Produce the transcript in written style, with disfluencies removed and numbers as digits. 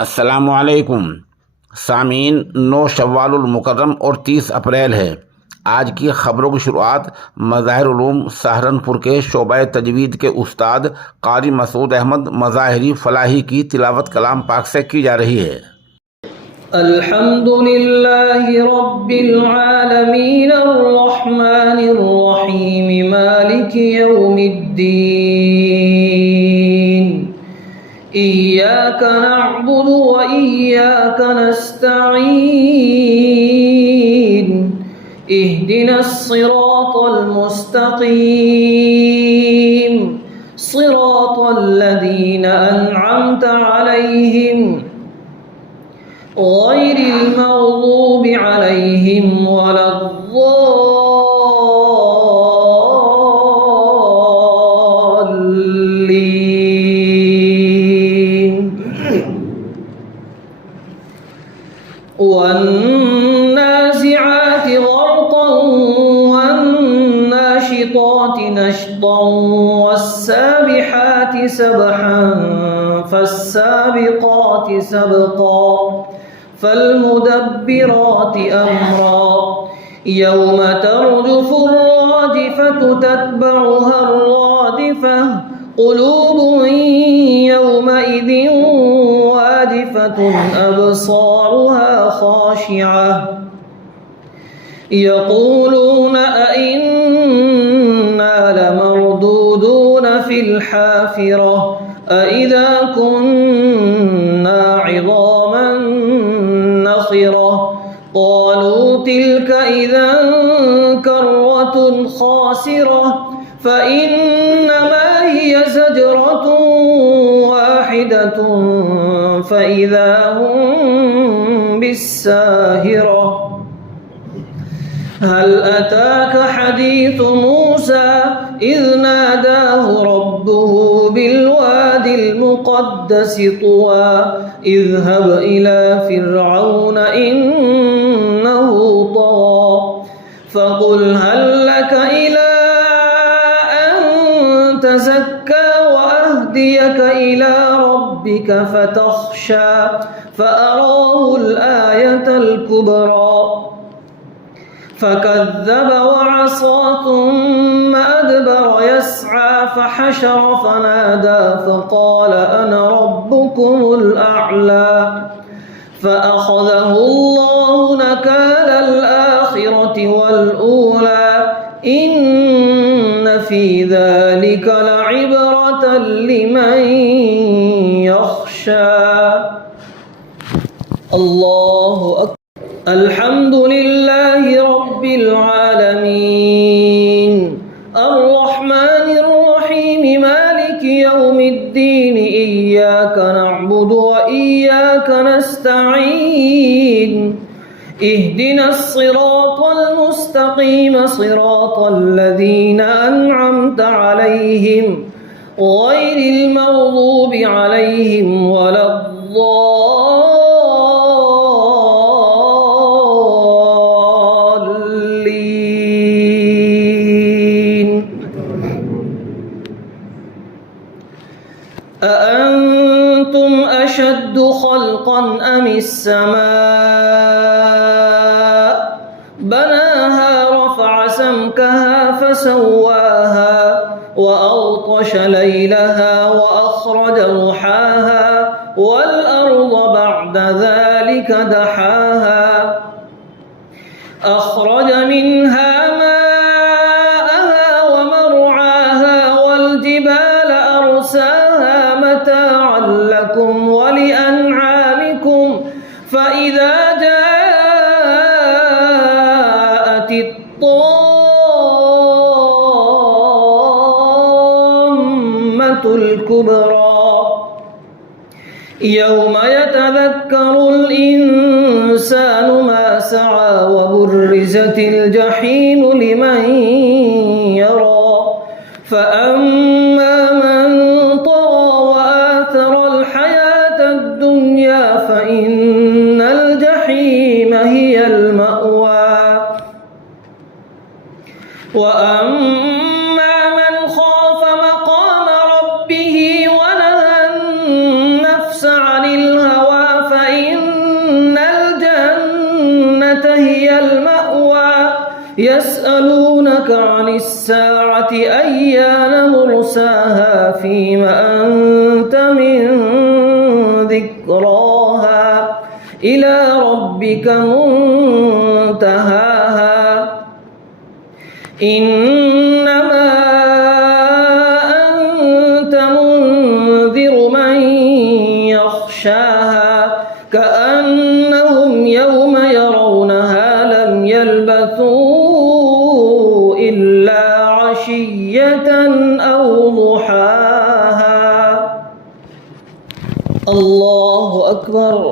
अस्सलामुअलैकुम सामीन। 9 शव्वालुल मुकर्रम और 30 अप्रैल है। आज की ख़बरों की शुरुआत मज़ाहिर उलूम सहारनपुर के शोबा तजवीद के उस्ताद कारी मसूद अहमद मज़ाहिरी फलाही की तिलावत कलाम पाक से की जा रही है। अल्हम्दुलिल्लाहि रब्बिल आलमीन अर्रहमानिर रहीम मालिकि यौमिद्दीन इय्याका नअबुदु व इय्याका नस्तईन इहदिनस सिरातल मुस्तक़ीम सिरातल लज़ीना अनअमता अलैहिम गैरिल मग़ज़ूबि अलैहिम वलद्दाल्लीन वन्नाज़िआति ग़र्क़न वन्नाशिताति नशतन वस्साबिहाति सबहन फस्साबिक़ाति सबक़ा फल्मुदब्बिराति अम्रा यौम तर्जुफु अर्राजिफतु तत्बउहा अर्रादिफह क़ुलूबुन यौमइज़िन वाजिफतुन अब्सारुहा ख़ाशिअह यक़ूलून अइन्ना लमरदूदून फ़िल हाफ़िरह अइज़ा कुन्ना इज़ामन नख़िरह क़ालू तिल्क इज़न कर्रतुन ख़ासिरह फ़इन्नमा हिय ज़जरतुन वाहिदतुन फ़इज़ा हुम बिस्साहिरह हल अताक हदीथु मूसा इज़ नादाहु रब्बुहु बिलवादिल मुक़द्दसि तुवा इज़हब इला फ़िरऔन इन्नहु तग़ा फ़क़ुल हल लक इला अन तज़क्का वअहदियक इला रब्बिक फ़तख़शा फ़अराहुल आयतल कुब्रा فكذب وعصى ثم أدبر يسعى فحشر فنادى فقال أنا ربكم الأعلى فأخذه الله نكال الآخرة والأولى إن في ذلك لعبرة لمن يخشى الله أكبر الحمد لله رب العالمين الرحمن الرحيم مالك يوم الدين إياك نعبد وإياك نستعين اهدنا الصراط المستقيم صراط الذين أنعمت عليهم غير المغضوب عليهم ولا أأنتم أشد خلقا أم السماء بناها رفع سمكها فسواها وأغطش ليلها وأخرج ضحاها والأرض بعد ذلك دحاها أخرج منها ماءها ومرعاها والجبال أرساها متاعا لكم ولأنعامكم فإذا جاءت الطامة الكبرى يوم يتذكر الإنسان ما سعى وبرزت الجحيم لمن يرى فأما من طغى وآثر الحياة الدنيا فإن الجحيم هي المأوى وأما من خاف مقام ربه ونهى النفس عن الهوى يسألونك عن الساعة أيان مرساها فيما أنت من ذكراها إلى ربك منتهاها إنما أنت منذر من يخشاها كأنهم يوم يرونها لم يلبثوا إلا عشية أو ضحاها. الله أكبر.